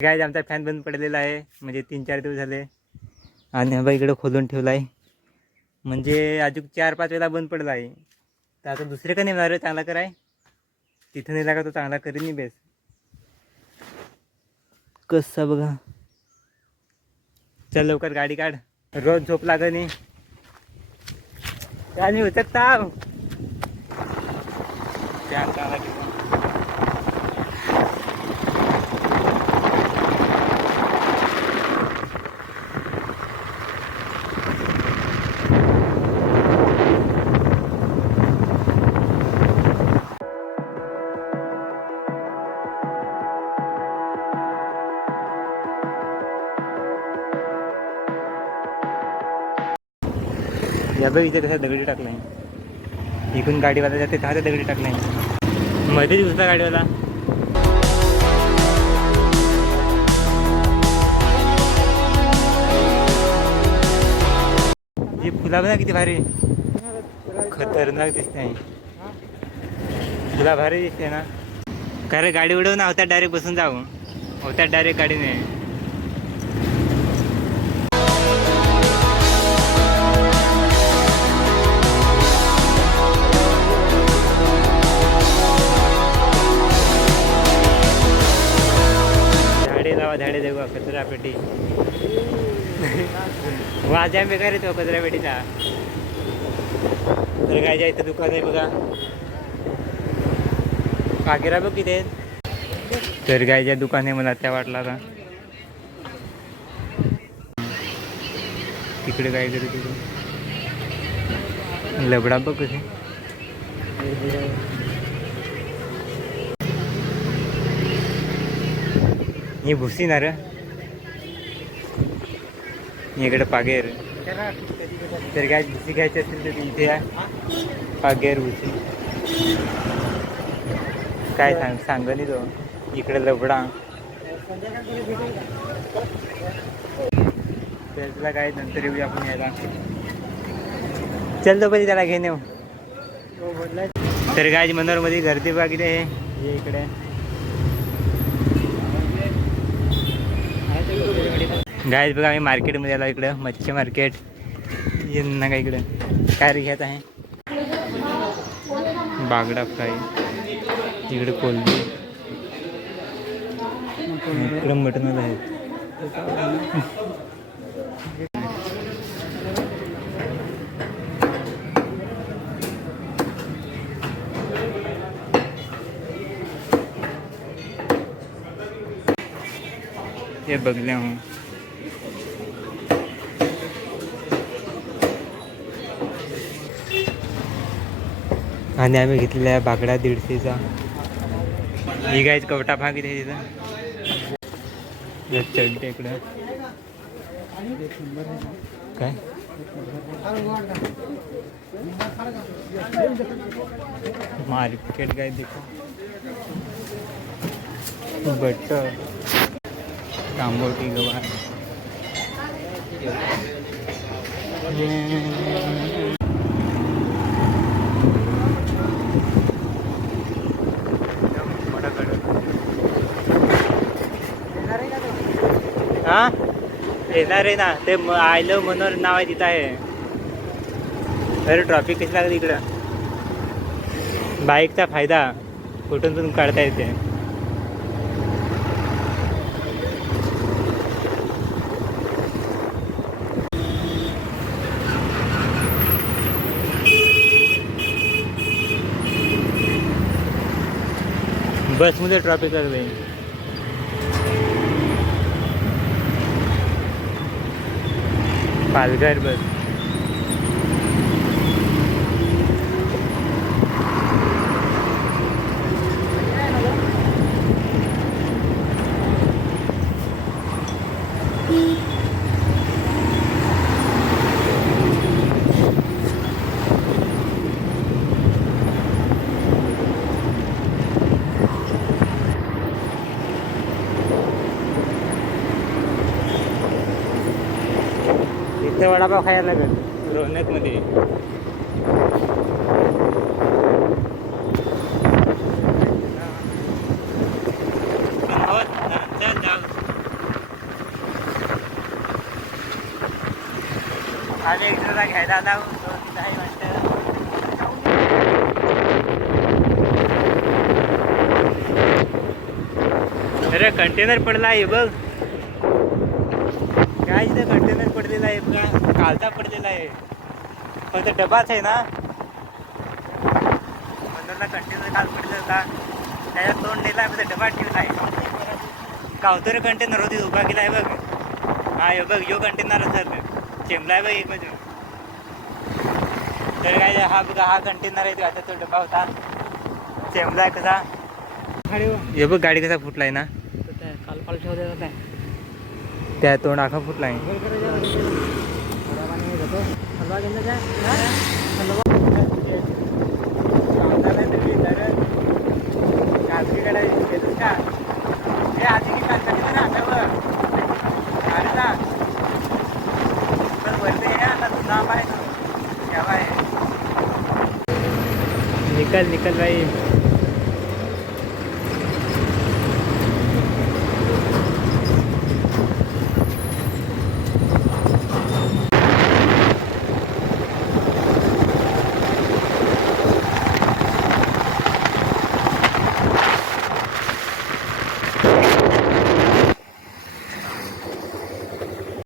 काय आमचा फॅन बंद पडलेला आहे, म्हणजे 3-4 दिवस झाले. आणि हा इकडे खोलून ठेवला आहे, म्हणजे अजून 4-5 वेळा बंद पडला आहे. तर आता दुसरे का नेणार आहे चांगला कराय, तिथं नेला का तो चांगला करेल नाही बेस. कसा बघा. चल लवकर गाडी काढ, रोज झोप लागत नाही आणि उचकता फॅन चांगला किती. या बघ इथे कसं दगडी टाकलाय, इकडून गाडीवाला जाते दहा दगडी टाकलाय मध्ये घुसला गाडीवाला. ही फुला बघा किती भारी, खतरनाक दिसते. फुला भारी दिसते ना. काय रे गाडी उडव ना, होत्यात डायरेक्ट बसून जाऊ, होत्यात डायरेक्ट गाडीने. झाडे देऊ कचरा पेटी वाजा बेकार येतो कचरा पेटीचा. तर काय जायचं दुकान आहे बघा, कागिरा बघ किती आहेत. तर गायच्या दुकान आहे, मला त्या वाटला का तिकडे काय करू, तिकडे लबडा बघ कसे. ही भुसी ना रे, इकडे पागेर. तर काय भुसी घ्यायची असेल तर इथे आहे पागेर भुसी. काय सांग नाही तो. इकडे लबडा. त्याला काय नंतर येऊया आपण यायला. चल तो पण त्याला घेणे. तर काय मनोरमध्ये गर्दी बघितली आहे, हे इकडे गाय बघा. आम्ही मार्केटमध्ये आलो, इकडं मच्छी मार्केट. यांना काय इकडं काय रे घ्यायचं आहे, बागडा फ्राय, इकडे कोलबी, इकडं मटण आहे. हे बघले हूँ. आणि आम्ही घेतलेला आहे बागडा 150चा. ही गायच कवटा भाग इथे तिथं चढते इकडं. काय मार्केट काय देखो, बटर, तांबोटी, गवार. हा येणार आहे ना, ते आय लव्ह मनोहर नाव आहे तिथं आहे. अरे ट्रॉफिक कशी लागली इकडं. बाईकचा फायदा कुठून पण काढता येते. बसमध्ये ट्रॉफिक लागले. पालघर बस. इथे वडापाव खायला लागेल रोनकमध्ये. चल जाऊ. आम्ही एक जणाला घ्यायला आला तो तिथं आहे वाटतं. अरे कंटेनर पडला आहे बघ, काय इथं कंटेनर पडलेला आहे बघा, कालचा पडलेला आहे. फक्त डबाच आहे ना, म्हणून कंटेनर काल पडलेला होता त्याच्यात तोंड नेला आहे, डबा ठेवला आहे. गावतोरे कंटेनर होती उभा केला आहे बघ. हा हे बघ यो कंटेनर सर चेंबला आहे बघ एक बाजू. तर काय हा बघा हा कंटेनर आहे त्याचा तो डबा होता चेंबला आहे कसा. हे बघ गाडी कसा फुटला आहे ना, काल पाल ठेवलेला काय त्या तोंड आखा फुटला आहे. हलवा घेऊन काय निकल निकल भाई.